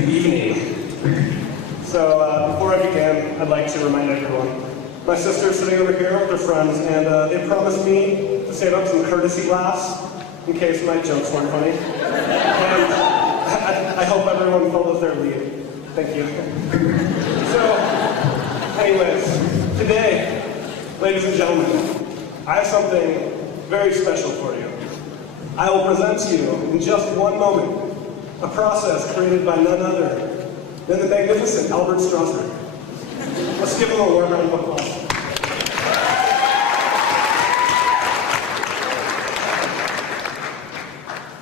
Good evening. So before I begin, I'd like to remind everyone, my sister's sitting over here with her friends, and they promised me to save up some courtesy laughs in case my jokes weren't funny. And I hope everyone follows their lead. Thank you. So, anyways, today, ladies and gentlemen, I have something very special for you. I will present to you in just one moment a process created by none other than the magnificent Albert Strasser. Let's give him a warm round of applause.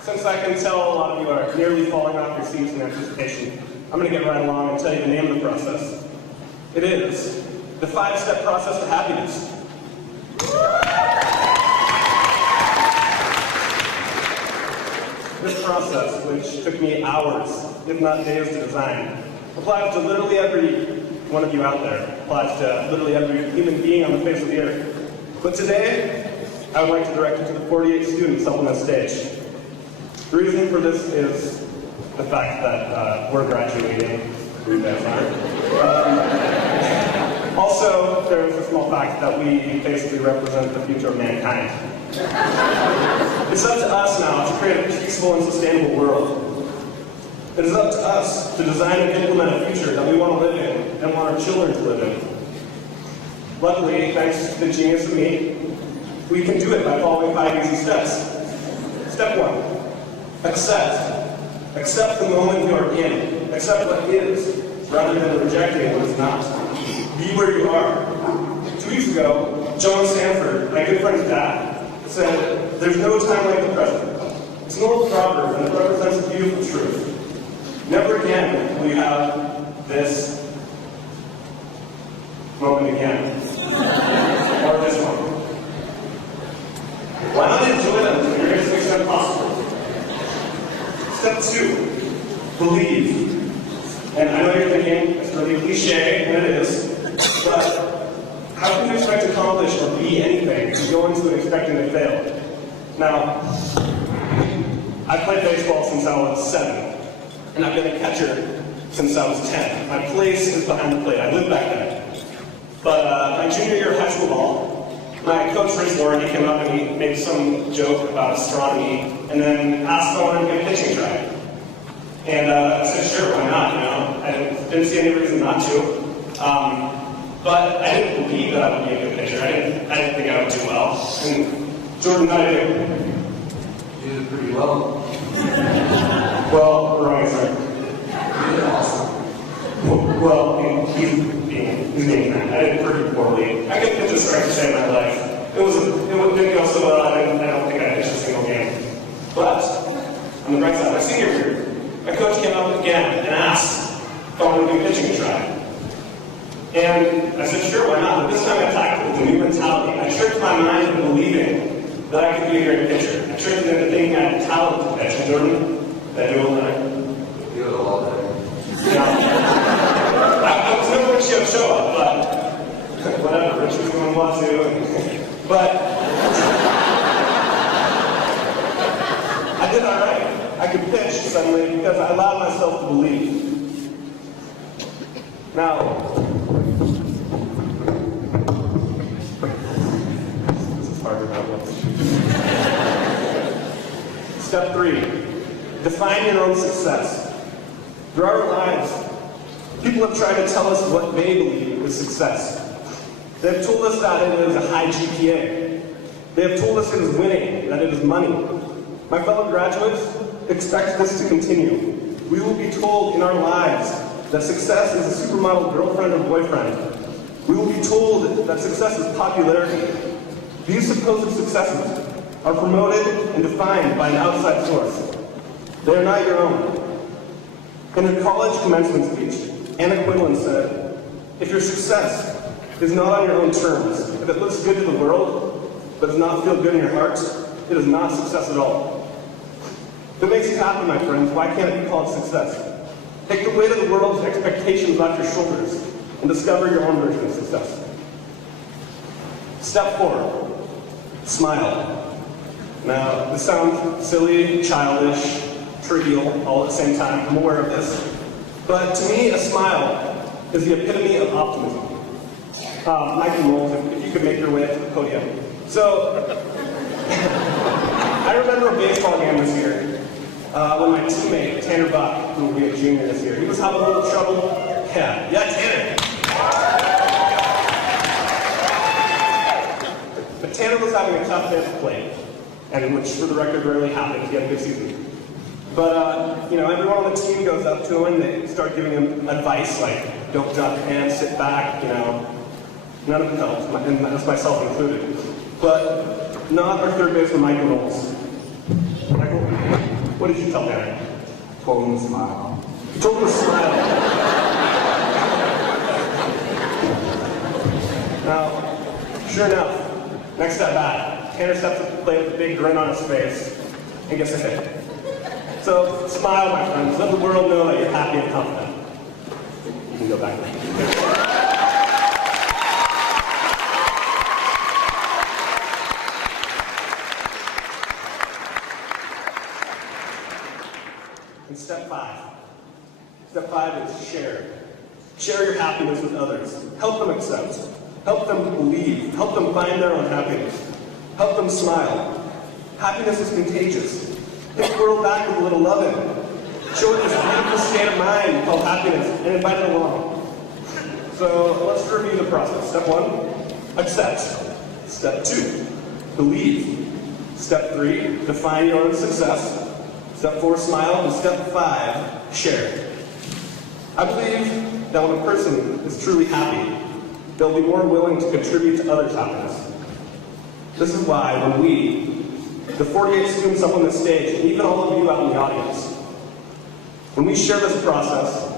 Since I can tell a lot of you are nearly falling off your seats in anticipation, I'm going to get right along and tell you the name of the process. It is the 5-step process to happiness. This process, which took me hours, if not days, to design, applies to literally every one of you out there. Applies to literally every human being on the face of the earth. But today, I would like to direct you to the 48 students up on the stage. The reason for this is the fact that we're graduating. You guys aren't. Also, there is a small fact that we basically represent the future of mankind. It's up to us now to create a peaceful and sustainable world. It is up to us to design and implement a future that we want to live in and want our children to live in. Luckily, thanks to the genius of me, we can do it by following 5 easy steps. Step 1, accept. Accept the moment you are in. Accept what is, rather than rejecting what is not. Be where you are. 2 weeks ago, John Stanford, my good friend's dad, said, "There's no time like the present." It's an old proverb, and it represents a beautiful truth. Never again will you have this moment again. Or this one. Why not enjoy them to the greatest extent possible? Step 2, believe. And I know you're thinking, it's really cliche, and it is, but how can you expect to accomplish or be anything if you go into it expecting to fail? Now, I've played baseball since I was 7, and I've been a catcher since I was 10. My place is behind the plate. I live back there. But my junior year of high school ball, my coach, Warren, he came up and he made some joke about astronomy, and then asked if I wanted to get a pitching try. And I said, sure, why not, you know? I didn't see any reason not to. But I didn't believe that I would be a good pitcher. I didn't think I would do well. And Jordan, how did I do? You did pretty well. Well, wrong answer. You did awesome. Well, he's being that. I did pretty poorly. I could pitch a strike to save my life. It didn't go so well. I don't think I pitched a single game. But on the bright side, my senior year, my coach came up again and asked if I wanted to do pitching a try. And I said, sure, why not? But this time I tackled it with a new mentality. I tricked my mind into believing that I could be a great pitcher. I tricked it into thinking I had talent to pitch. And Jordan, did I do it better? You did a lot better. I was never going to show up, but whatever, Rich was going to want to. But I did all right. I could pitch suddenly because I allowed myself to believe. Now, Step 3, define your own success. Throughout our lives, people have tried to tell us what they believe is success. They have told us that it is a high GPA. They have told us it is winning, that it is money. My fellow graduates, expect this to continue. We will be told in our lives that success is a supermodel girlfriend or boyfriend. We will be told that success is popularity. These supposed successes are promoted and defined by an outside source. They are not your own. In her college commencement speech, Anna Quinlan said, if your success is not on your own terms, if it looks good to the world, but does not feel good in your heart, it is not success at all. If it makes you happy, my friends, why can't it be called success? Take the weight of the world's expectations off your shoulders and discover your own version of success. Step 4, smile. Now, this sounds silly, childish, trivial, all at the same time. I'm aware of this. But to me, a smile is the epitome of optimism. Michael Mold, if you could make your way up to the podium. So, I remember a baseball game this year when my teammate, Tanner Buck, who will be a junior this year, he was having a little trouble. Yeah, Tanner. But Tanner was having a tough day at the plate, and which, for the record, rarely happens. He had a good season. But, everyone on the team goes up to him and they start giving him advice like, don't drop your hands, sit back, None of it helps, and that's myself included. But not our third baseman, Michael Knowles. Michael, what did you tell Tanner? Told him to smile. You told him to smile. Now, sure enough, next at bat, Tanner steps up to the plate with a big grin on his face and gets a hit. So, smile, my friends. Let the world know that you're happy and confident. You can go back. And step 5. Step 5 is share. Share your happiness with others. Help them accept. Help them believe. Help them find their own happiness. Help them smile. Happiness is contagious. Hit the world back with a little loving. Show it this beautiful state of mind called happiness and invite it along. So let's review the process. Step 1, accept. Step 2, believe. Step 3, define your own success. Step 4, smile. And step 5, share. I believe that when a person is truly happy, they'll be more willing to contribute to others' happiness. This is why when we, the 48 students up on the stage, and even all of you out in the audience, when we share this process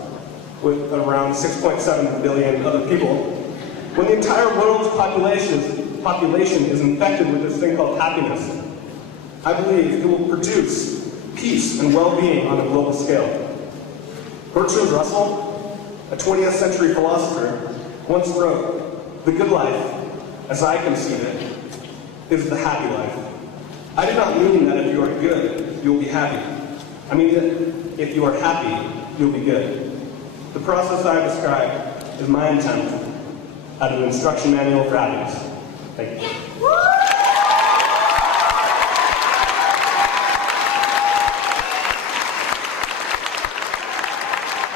with around 6.7 billion other people, when the entire world's population is infected with this thing called happiness, I believe it will produce peace and well-being on a global scale. Bertrand Russell, a 20th century philosopher, once wrote, "The good life, as I conceive it, is the happy life." I do not mean that if you are good, you will be happy. I mean that if you are happy, you'll be good. The process I have described is my attempt at an instruction manual for happiness. Thank you.